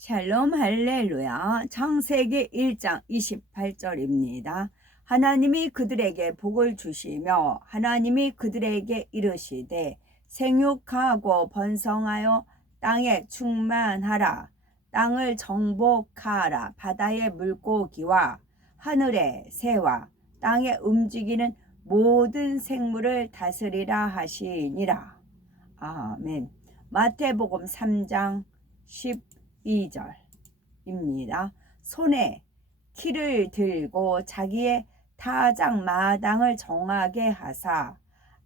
샬롬 할렐루야. 창세기 1장 28절입니다. 하나님이 그들에게 복을 주시며 하나님이 그들에게 이르시되 생육하고 번성하여 땅에 충만하라. 땅을 정복하라. 바다의 물고기와 하늘의 새와 땅에 움직이는 모든 생물을 다스리라 하시니라. 아멘. 마태복음 3장 12절입니다. 손에 키를 들고 자기의 타작 마당을 정하게 하사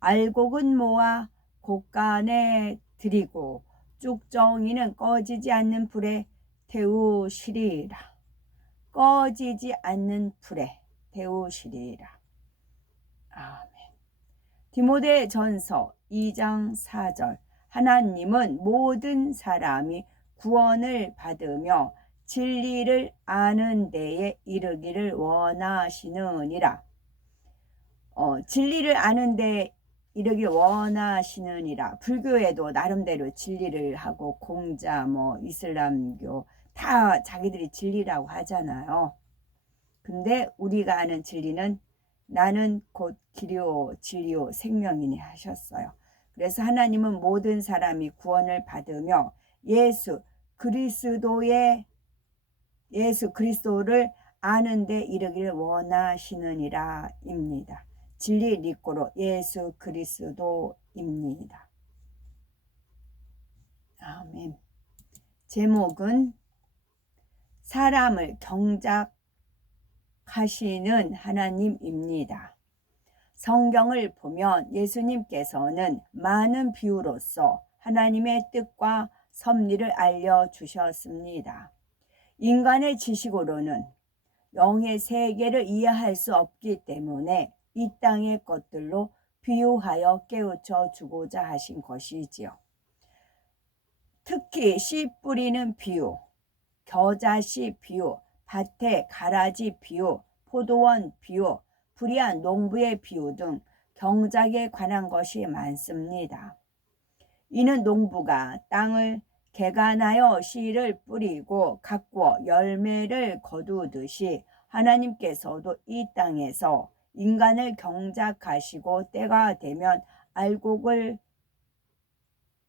알곡은 모아 곳간에 들이고 쭉정이는 꺼지지 않는 불에 태우시리라. 꺼지지 않는 불에 태우시리라. 아멘. 디모데전서 2장 4절. 하나님은 모든 사람이 구원을 받으며 진리를 아는 데에 이르기를 원하시느니라. 진리를 아는 데에 이르기를 원하시느니라. 불교에도 나름대로 진리를 하고 공자, 이슬람교 다 자기들이 진리라고 하잖아요. 근데 우리가 아는 진리는 나는 곧 길이요 진리요 생명이니 하셨어요. 그래서 하나님은 모든 사람이 구원을 받으며 예수 그리스도를 아는 데 이르기를 원하시느니라 입니다. 진리 리꼬로 예수 그리스도입니다. 아멘. 제목은 사람을 경작하시는 하나님입니다. 성경을 보면 예수님께서는 많은 비유로서 하나님의 뜻과 섭리를 알려주셨습니다. 인간의 지식으로는 영의 세계를 이해할 수 없기 때문에 이 땅의 것들로 비유하여 깨우쳐 주고자 하신 것이지요. 특히 씨 뿌리는 비유, 겨자씨 비유, 밭의 가라지 비유, 포도원 비유, 불의한 농부의 비유 등 경작에 관한 것이 많습니다. 이는 농부가 땅을 개간하여 씨를 뿌리고 가꾸어 열매를 거두듯이 하나님께서도 이 땅에서 인간을 경작하시고 때가 되면 알곡을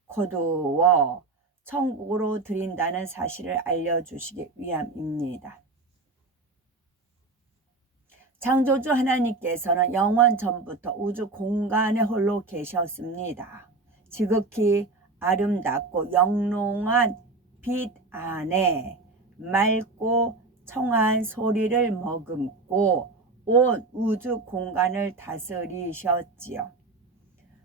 거두어 천국으로 드린다는 사실을 알려주시기 위함입니다. 창조주 하나님께서는 영원 전부터 우주 공간에 홀로 계셨습니다. 지극히 아름답고 영롱한 빛 안에 맑고 청한 소리를 머금고 온 우주 공간을 다스리셨지요.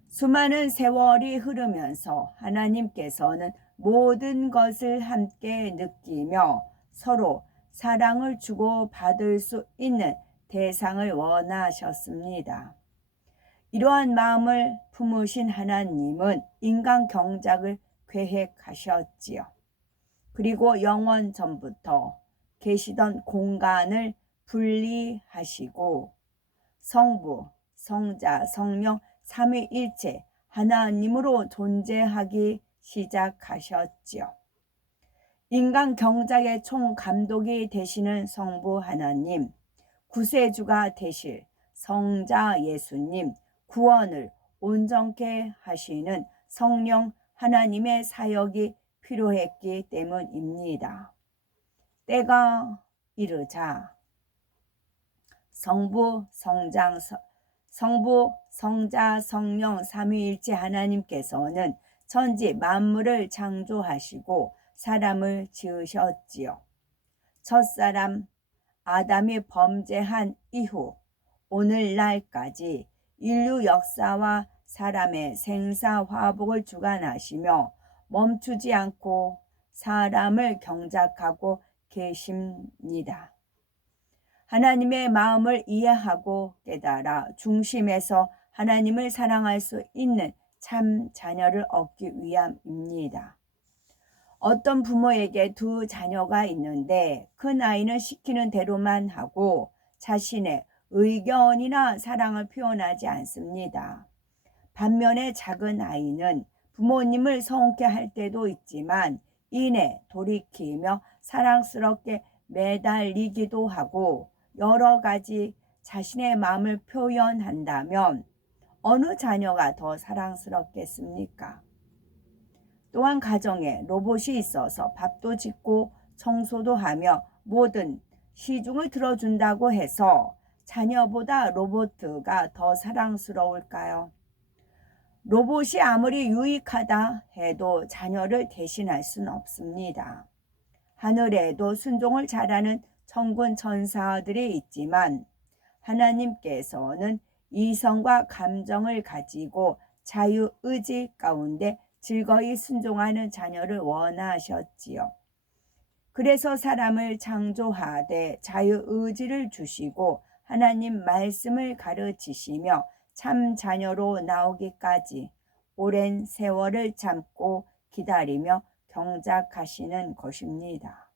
수많은 세월이 흐르면서 하나님께서는 모든 것을 함께 느끼며 서로 사랑을 주고받을 수 있는 대상을 원하셨습니다. 이러한 마음을 품으신 하나님은 인간 경작을 계획하셨지요. 그리고 영원 전부터 계시던 공간을 분리하시고 성부, 성자, 성령 삼위일체 하나님으로 존재하기 시작하셨지요. 인간 경작의 총감독이 되시는 성부 하나님, 구세주가 되실 성자 예수님, 구원을 온전케 하시는 성령 하나님의 사역이 필요했기 때문입니다. 때가 이르자 성부, 성자, 성령 삼위일체 하나님께서는 천지 만물을 창조하시고 사람을 지으셨지요. 첫사람 아담이 범죄한 이후 오늘날까지 인류 역사와 사람의 생사화복을 주관하시며 멈추지 않고 사람을 경작하고 계십니다. 하나님의 마음을 이해하고 깨달아 중심에서 하나님을 사랑할 수 있는 참 자녀를 얻기 위함입니다. 어떤 부모에게 두 자녀가 있는데 큰 아이는 시키는 대로만 하고 자신의 의견이나 사랑을 표현하지 않습니다. 반면에 작은 아이는 부모님을 성케 할 때도 있지만 이내 돌이키며 사랑스럽게 매달리기도 하고 여러 가지 자신의 마음을 표현한다면 어느 자녀가 더 사랑스럽겠습니까? 또한 가정에 로봇이 있어서 밥도 짓고 청소도 하며 모든 시중을 들어준다고 해서 자녀보다 로봇가 더 사랑스러울까요? 로봇이 아무리 유익하다 해도 자녀를 대신할 수는 없습니다. 하늘에도 순종을 잘하는 천군 천사들이 있지만 하나님께서는 이성과 감정을 가지고 자유의지 가운데 즐거이 순종하는 자녀를 원하셨지요. 그래서 사람을 창조하되 자유의지를 주시고 하나님 말씀을 가르치시며 참 자녀로 나오기까지 오랜 세월을 참고 기다리며 경작하시는 것입니다.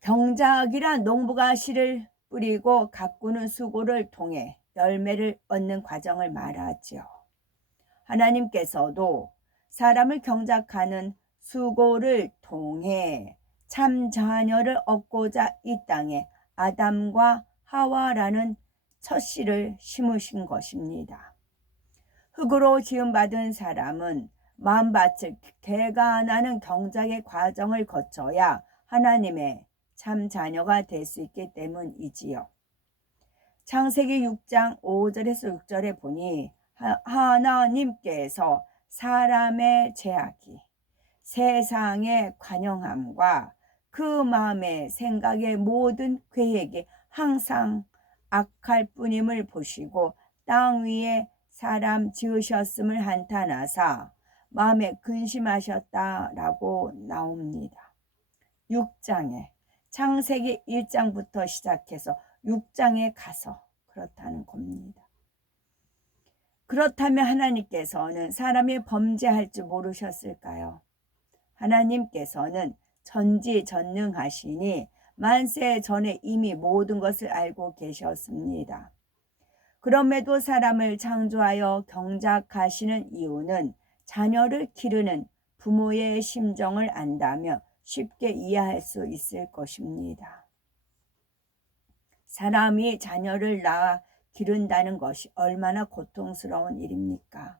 경작이란 농부가 씨를 뿌리고 가꾸는 수고를 통해 열매를 얻는 과정을 말하지요. 하나님께서도 사람을 경작하는 수고를 통해 참 자녀를 얻고자 이 땅에 아담과 하와라는 첫 씨를 심으신 것입니다. 흙으로 지음받은 사람은 마음밭을 개간하는 경작의 과정을 거쳐야 하나님의 참 자녀가 될 수 있기 때문이지요. 창세기 6장 5절에서 6절에 보니 하나님께서 사람의 죄악이 세상의 관영함과 그 마음의 생각의 모든 계획이 항상 악할 뿐임을 보시고 땅 위에 사람 지으셨음을 한탄하사 마음에 근심하셨다라고 나옵니다. 6장에 창세기 1장부터 시작해서 6장에 가서 그렇다는 겁니다. 그렇다면 하나님께서는 사람이 범죄할 줄 모르셨을까요? 하나님께서는 전지전능하시니 만세 전에 이미 모든 것을 알고 계셨습니다. 그럼에도 사람을 창조하여 경작하시는 이유는 자녀를 기르는 부모의 심정을 안다면 쉽게 이해할 수 있을 것입니다. 사람이 자녀를 낳아 기른다는 것이 얼마나 고통스러운 일입니까?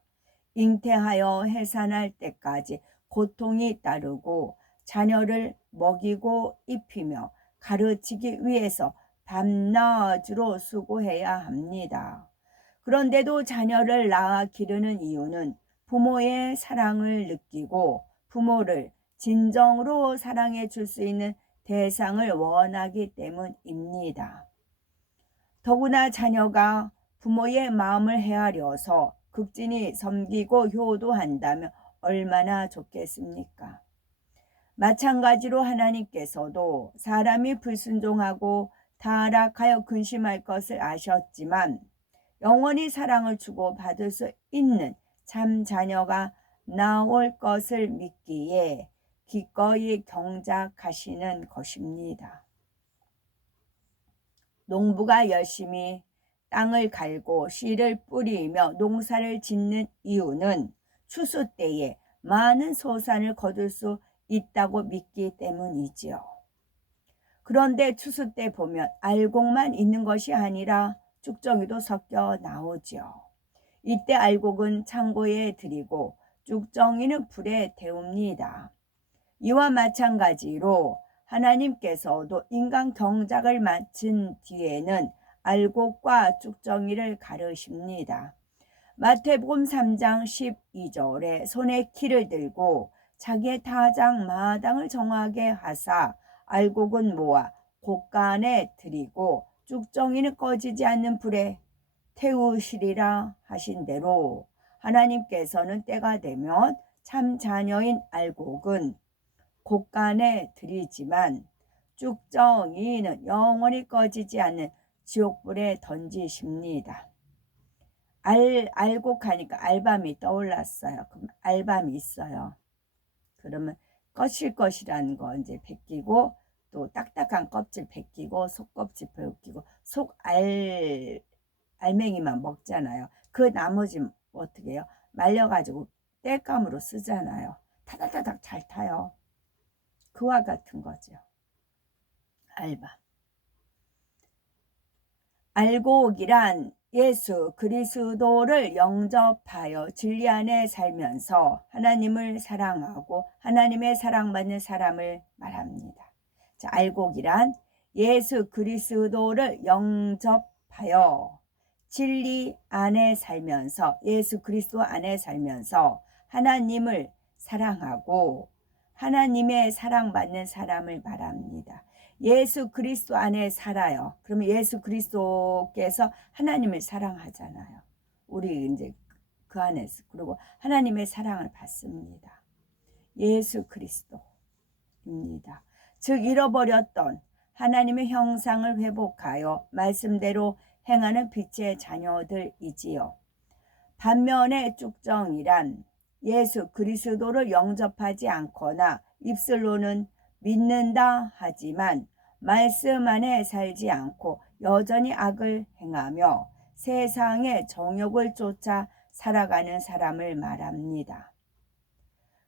잉태하여 해산할 때까지 고통이 따르고 자녀를 먹이고 입히며 가르치기 위해서 밤낮으로 수고해야 합니다. 그런데도 자녀를 낳아 기르는 이유는 부모의 사랑을 느끼고 부모를 진정으로 사랑해 줄 수 있는 대상을 원하기 때문입니다. 더구나 자녀가 부모의 마음을 헤아려서 극진히 섬기고 효도한다면 얼마나 좋겠습니까? 마찬가지로 하나님께서도 사람이 불순종하고 타락하여 근심할 것을 아셨지만 영원히 사랑을 주고 받을 수 있는 참 자녀가 나올 것을 믿기에 기꺼이 경작하시는 것입니다. 농부가 열심히 땅을 갈고 씨를 뿌리며 농사를 짓는 이유는 추수 때에 많은 소산을 거둘 수 있다고 믿기 때문이지요. 그런데 추수 때 보면 알곡만 있는 것이 아니라 쭉정이도 섞여 나오죠. 이때 알곡은 창고에 들이고 쭉정이는 불에 데웁니다. 이와 마찬가지로 하나님께서도 인간 경작을 마친 뒤에는 알곡과 쭉정이를 가르십니다. 마태복음 3장 12절에 손에 키를 들고 자기의 타작 마당을 정하게 하사 알곡은 모아 곳간에 들이고 쭉정이는 꺼지지 않는 불에 태우시리라 하신 대로 하나님께서는 때가 되면 참 자녀인 알곡은 곳간에 들이지만 쭉정이는 영원히 꺼지지 않는 지옥불에 던지십니다. 알곡 하니까 알밤이 떠올랐어요. 그럼 알밤이 있어요. 그러면 거칠 것이라는 거 이제 벗기고 또 딱딱한 껍질 벗기고 속껍질 벗기고 알맹이만 먹잖아요. 그 나머지 어떻게 해요? 말려가지고 땔감으로 쓰잖아요. 타다다닥 잘 타요. 그와 같은 거죠. 알곡이란 예수 그리스도를 영접하여 진리 안에 살면서 하나님을 사랑하고 하나님의 사랑받는 사람을 말합니다. 자, 알곡이란 예수 그리스도를 영접하여 진리 안에 살면서 예수 그리스도 안에 살면서 하나님을 사랑하고 하나님의 사랑받는 사람을 말합니다. 예수 그리스도 안에 살아요. 그러면 예수 그리스도께서 하나님을 사랑하잖아요. 우리 이제 그 안에서 그리고 하나님의 사랑을 받습니다. 예수 그리스도입니다. 즉 잃어버렸던 하나님의 형상을 회복하여 말씀대로 행하는 빛의 자녀들이지요. 반면에 쭉정이란 예수 그리스도를 영접하지 않거나 입술로는 믿는다 하지만 말씀 안에 살지 않고 여전히 악을 행하며 세상의 정욕을 쫓아 살아가는 사람을 말합니다.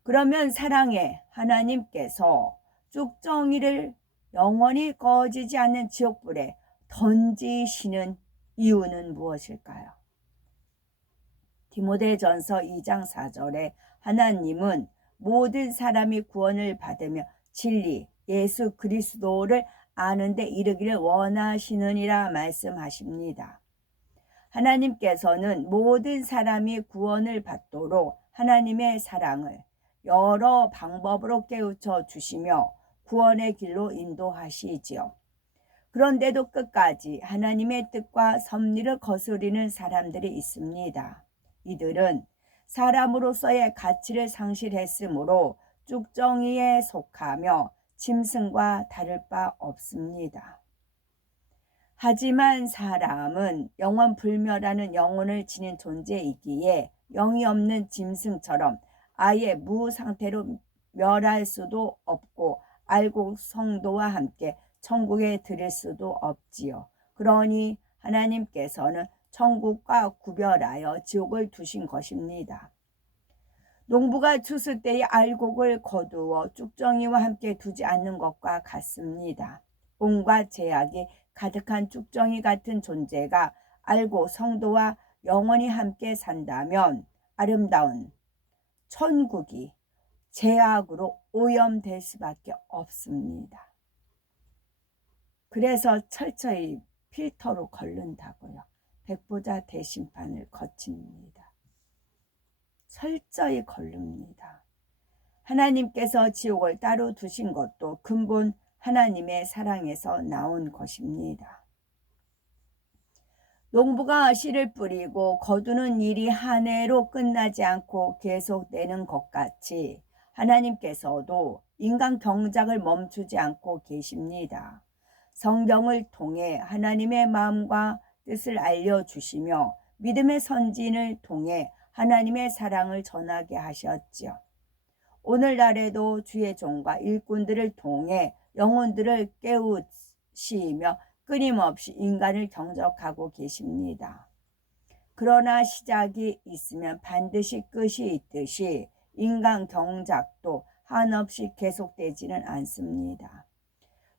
그러면 사랑의 하나님께서 쭉정이를 영원히 꺼지지 않는 지옥불에 던지시는 이유는 무엇일까요? 디모데전서 2장 4절에 하나님은 모든 사람이 구원을 받으며 진리 예수 그리스도를 아는 데 이르기를 원하시느니라 말씀하십니다. 하나님께서는 모든 사람이 구원을 받도록 하나님의 사랑을 여러 방법으로 깨우쳐 주시며 구원의 길로 인도하시지요. 그런데도 끝까지 하나님의 뜻과 섭리를 거스르는 사람들이 있습니다. 이들은 사람으로서의 가치를 상실했으므로 쭉정이에 속하며 짐승과 다를 바 없습니다. 하지만 사람은 영원 불멸하는 영혼을 지닌 존재이기에 영이 없는 짐승처럼 아예 무상태로 멸할 수도 없고 알곡 성도와 함께 천국에 들일 수도 없지요. 그러니 하나님께서는 천국과 구별하여 지옥을 두신 것입니다. 농부가 추수 때의 알곡을 거두어 쭉정이와 함께 두지 않는 것과 같습니다. 온갖 제약이 가득한 쭉정이 같은 존재가 알곡 성도와 영원히 함께 산다면 아름다운 천국이 제약으로 오염될 수밖에 없습니다. 그래서 철저히 필터로 걸른다고요. 백보자 대심판을 거칩니다. 철저히 걸릅니다. 하나님께서 지옥을 따로 두신 것도 근본 하나님의 사랑에서 나온 것입니다. 농부가 씨를 뿌리고 거두는 일이 한 해로 끝나지 않고 계속되는 것 같이 하나님께서도 인간 경작을 멈추지 않고 계십니다. 성경을 통해 하나님의 마음과 뜻을 알려주시며 믿음의 선진을 통해 하나님의 사랑을 전하게 하셨지요. 오늘날에도 주의 종과 일꾼들을 통해 영혼들을 깨우시며 끊임없이 인간을 경적하고 계십니다. 그러나 시작이 있으면 반드시 끝이 있듯이 인간 경작도 한없이 계속되지는 않습니다.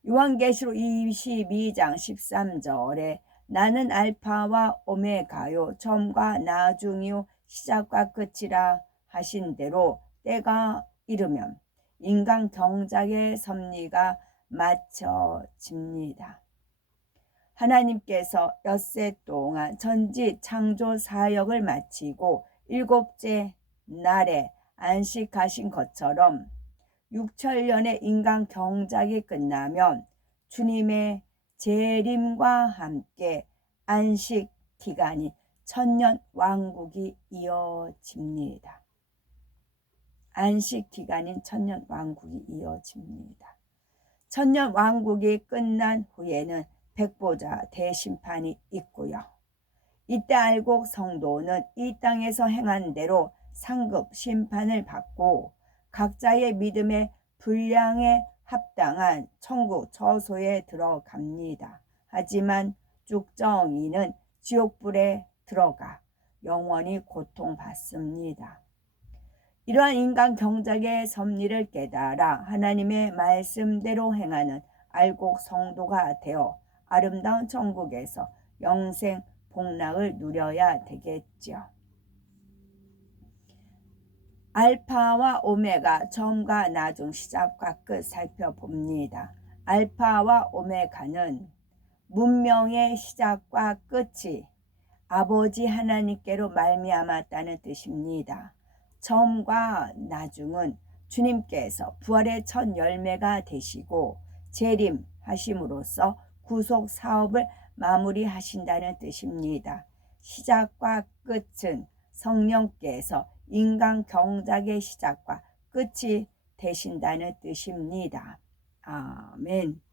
요한계시록 22장 13절에 나는 알파와 오메가요 처음과 나중이요 시작과 끝이라 하신 대로 때가 이르면 인간 경작의 섭리가 마쳐집니다. 하나님께서 엿새 동안 천지 창조 사역을 마치고 일곱째 날에 안식하신 것처럼 6천년의 인간 경작이 끝나면 주님의 재림과 함께 안식 기간이 천년 왕국이 이어집니다. 안식 기간인 천년 왕국이 이어집니다. 천년 왕국이 끝난 후에는 백보자 대심판이 있고요. 이때 알곡 성도는 이 땅에서 행한 대로 상급 심판을 받고 각자의 믿음의 분량에 합당한 천국 처소에 들어갑니다. 하지만 쭉정이는 지옥불에 들어가 영원히 고통받습니다. 이러한 인간 경작의 섭리를 깨달아 하나님의 말씀대로 행하는 알곡 성도가 되어 아름다운 천국에서 영생 복락을 누려야 되겠죠. 알파와 오메가, 처음과 나중, 시작과 끝 살펴봅니다. 알파와 오메가는 문명의 시작과 끝이 아버지 하나님께로 말미암았다는 뜻입니다. 처음과 나중은 주님께서 부활의 첫 열매가 되시고 재림하심으로써 구속 사업을 마무리하신다는 뜻입니다. 시작과 끝은 성령께서 인간 경작의 시작과 끝이 되신다는 뜻입니다. 아멘.